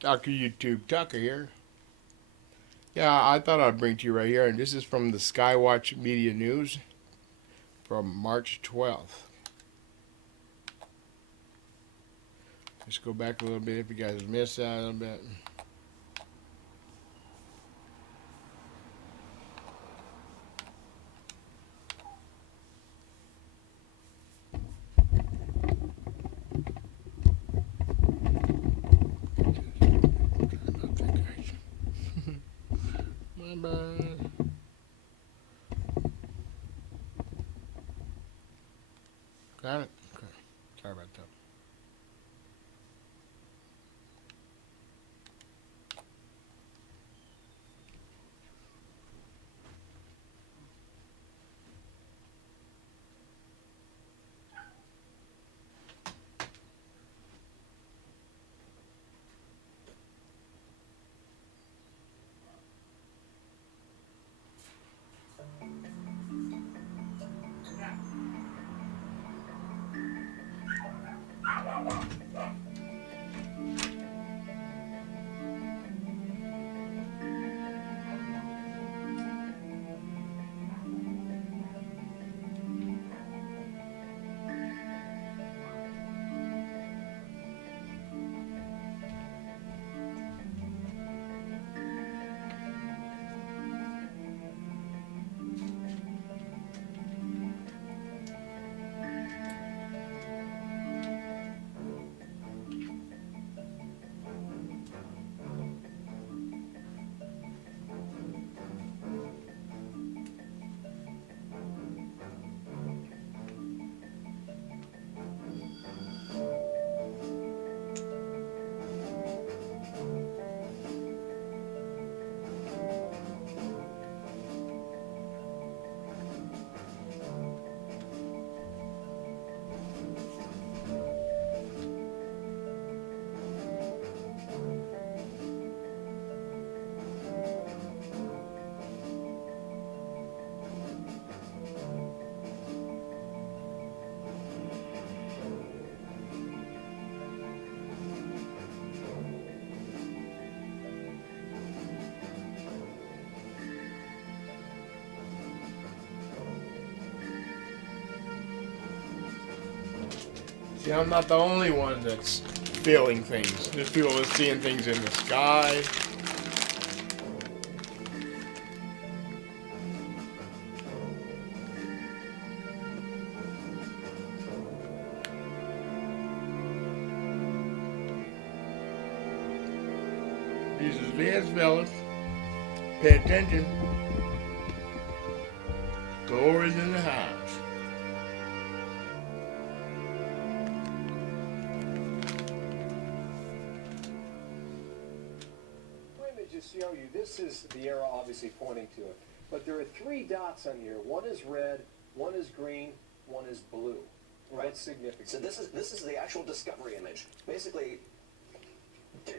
Dr. YouTube Tucker here. Yeah, I thought I'd bring to you right here, and this is from the Skywatch Media News from March 12th. Let's go back a little bit if you guys missed that a little bit. Bye bye. Got it? Okay. Sorry about that. See, I'm not the only one that's feeling things. There's people that's seeing things in the sky. These are advanced fellas. Pay attention. Glory's in the house. Images show you this is the arrow obviously pointing to it, but there are three dots on here. One is red, one is green, one is blue. Right. What's significant? So this is the actual discovery image. Basically,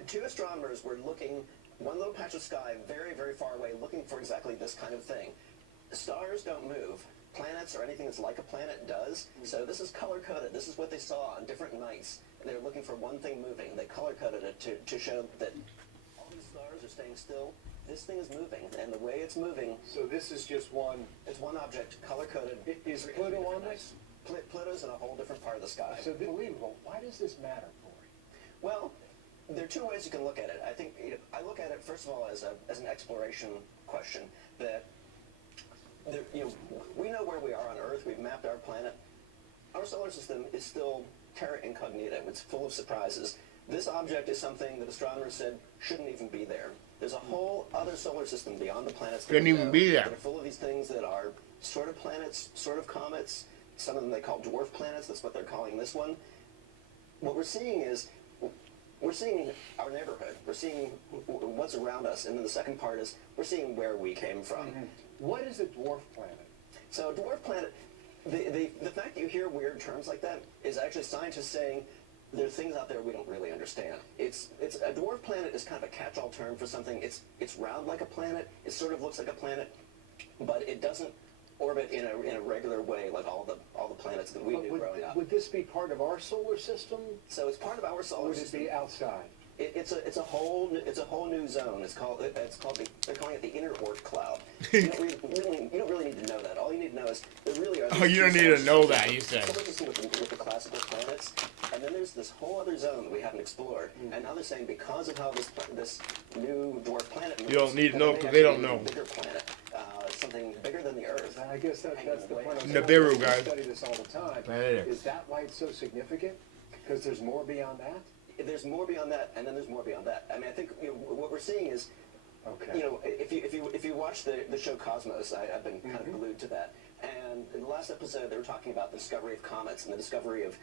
two astronomers were looking one little patch of sky very, very far away, looking for exactly this kind of thing. Stars don't move. Planets or anything that's like a planet does. So this is color-coded. This is what they saw on different nights. They were looking for one thing moving. They color-coded it to show that all these stars are staying still. This thing is moving, and the way it's moving... So this is just one... It's one object, color-coded. Is Pluto on this? Pluto's in a whole different part of the sky. So unbelievable. Why does this matter, Corey? Well, there are two ways you can look at it. I think I look at it first of all as an exploration question. That we know where we are on Earth. We've mapped our planet. Our solar system is still terra incognita. It's full of surprises. This object is something that astronomers said shouldn't even be there. There's a whole other solar system beyond the planets that Couldn't even be there. that are full of these things that are sort of planets, sort of comets. Some of them they call dwarf planets. That's what they're calling this one. What we're seeing is we're seeing our neighborhood. We're seeing what's around us. And then the second part is we're seeing where we came from. Mm-hmm. What is a dwarf planet? So a dwarf planet, the fact that you hear weird terms like that is actually scientists saying there are things out there we don't really understand. It's a dwarf planet is kind of a catch-all term for something. It's round like a planet. It sort of looks like a planet, but it doesn't orbit in a regular way like all the planets that we knew growing up. Would this be part of our solar system? So it's part of our Or solar would it system. be outside? It's a whole new zone. They're calling it the inner Oort cloud. You don't really need to know that. All you need to know is there really are. Oh, you don't need to know that, you said. So much is with the classical planets, and then there's this whole other zone that we haven't explored. And now they're saying because of how this new dwarf planet moves, You don't need to that know it may because they don't actually be know. a bigger planet, something bigger than the Earth. I guess that's the point. Nibiru, We guys. study this all the time. Planetary. Is that why it's so significant? Because there's more beyond that? There's more beyond that, and then there's more beyond that. I mean, I think what we're seeing is, Okay. if you watch the show Cosmos, I've been kind of glued to that. And in the last episode, they were talking about the discovery of comets and the discovery of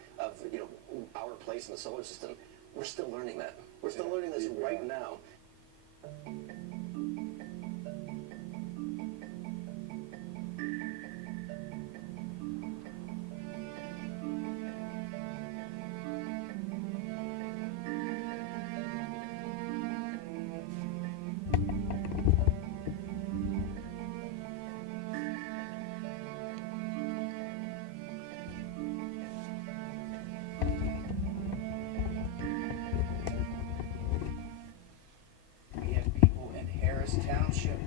our place in the solar system. We're still learning that. We're still learning this right now. We have people in Harris Township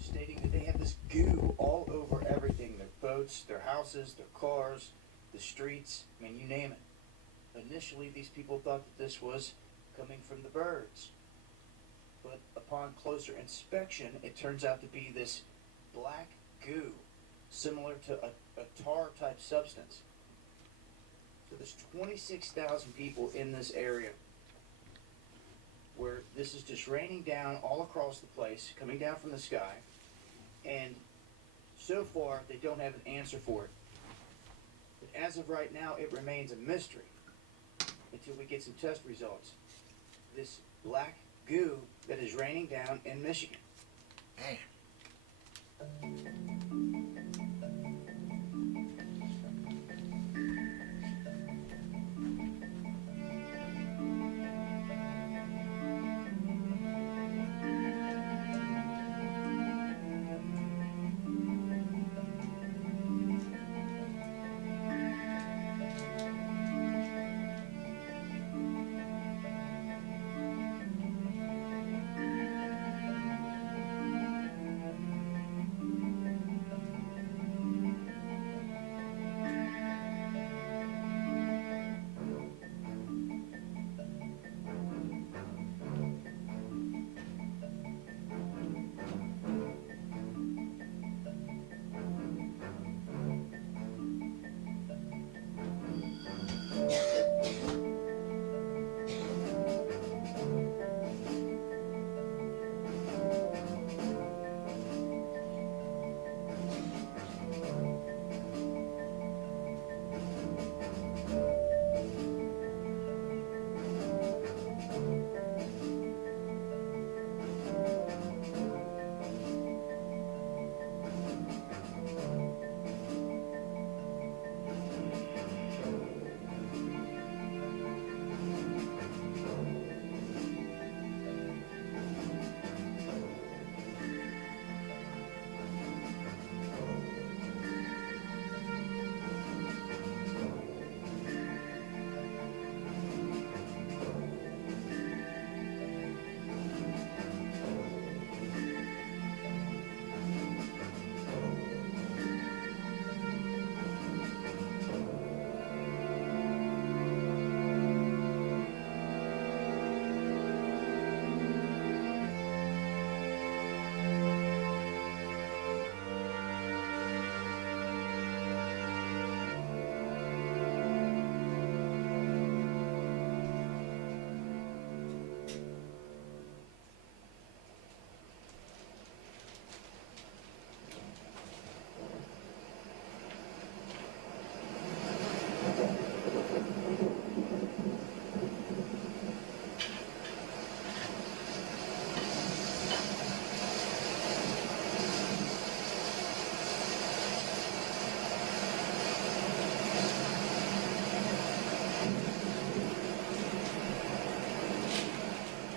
stating that they have this goo all over everything, their boats, their houses, their cars, the streets, I mean, you name it. Initially, these people thought that this was coming from the birds. But upon closer inspection, it turns out to be this black goo, similar to a tar-type substance. So there's 26,000 people in this area where this is just raining down all across the place, coming down from the sky, and so far they don't have an answer for it. But as of right now, it remains a mystery until we get some test results. This black goo that is raining down in Michigan. Man.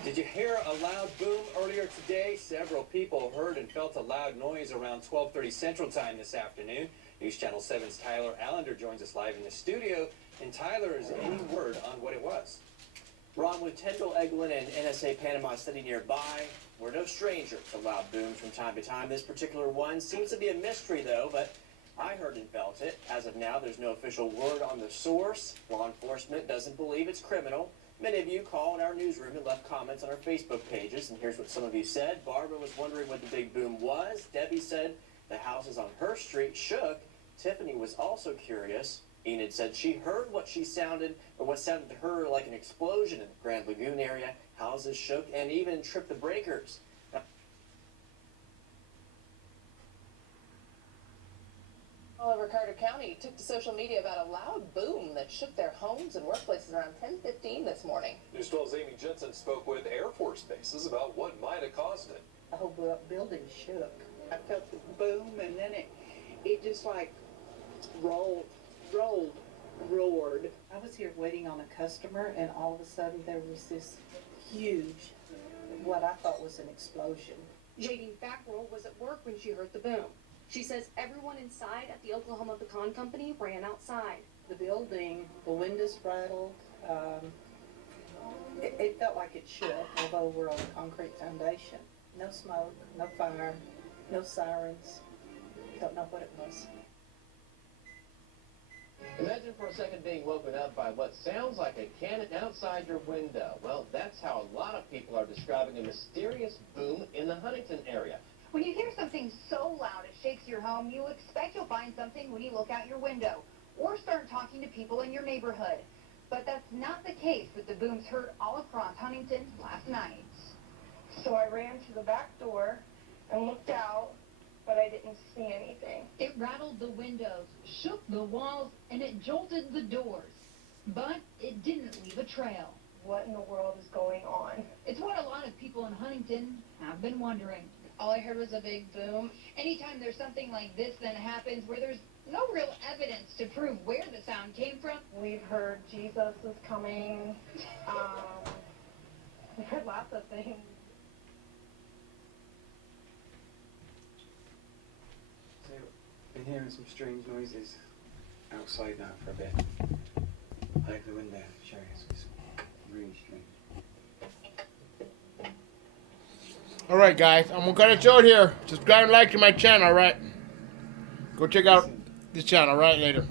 Did you hear a loud boom earlier today? Several people heard and felt a loud noise around 12:30 Central Time this afternoon. News Channel 7's Tyler Allender joins us live in the studio. And Tyler, is any word on what it was? Wormwood, Tyndall, Eglin, and NSA Panama City nearby. We're no stranger to loud booms from time to time. This particular one seems to be a mystery, though, but I heard and felt it. As of now, there's no official word on the source. Law enforcement doesn't believe it's criminal. Many of you called our newsroom and left comments on our Facebook pages, and here's what some of you said. Barbara was wondering what the big boom was. Debbie said the houses on her street shook. Tiffany was also curious. Enid said she heard what sounded to her like an explosion in the Grand Lagoon area. Houses shook and even tripped the breakers. All over Carter County took to social media about a loud boom that shook their homes and workplaces around 10:15 this morning. News 12's Amy Jensen spoke with Air Force bases about what might have caused it. The whole building shook. I felt the boom, and then it just like roared. I was here waiting on a customer, and all of a sudden there was this huge, what I thought was an explosion. Jadine Backrell was at work when she heard the boom. She says everyone inside at the Oklahoma Pecan Company ran outside. The building, the windows rattled. It felt like it should, although we're on a concrete foundation. No smoke, no fire, no sirens. Don't know what it was. Imagine for a second being woken up by what sounds like a cannon outside your window. Well, that's how a lot of people are describing a mysterious boom in the Huntington area. When you hear something so loud it shakes your home, you expect you'll find something when you look out your window or start talking to people in your neighborhood. But that's not the case with the booms heard all across Huntington last night. So I ran to the back door and looked out, but I didn't see anything. It rattled the windows, shook the walls, and it jolted the doors. But it didn't leave a trail. What in the world is going on? It's what a lot of people in Huntington have been wondering. All I heard was a big boom. Anytime there's something like this that happens where there's no real evidence to prove where the sound came from. We've heard Jesus is coming. We've heard lots of things. So, been hearing some strange noises outside now for a bit. I opened the window, show you, it's really strange. Alright guys, I'm gonna cut it short here. Subscribe and like to my channel, alright? Go check out this channel right later.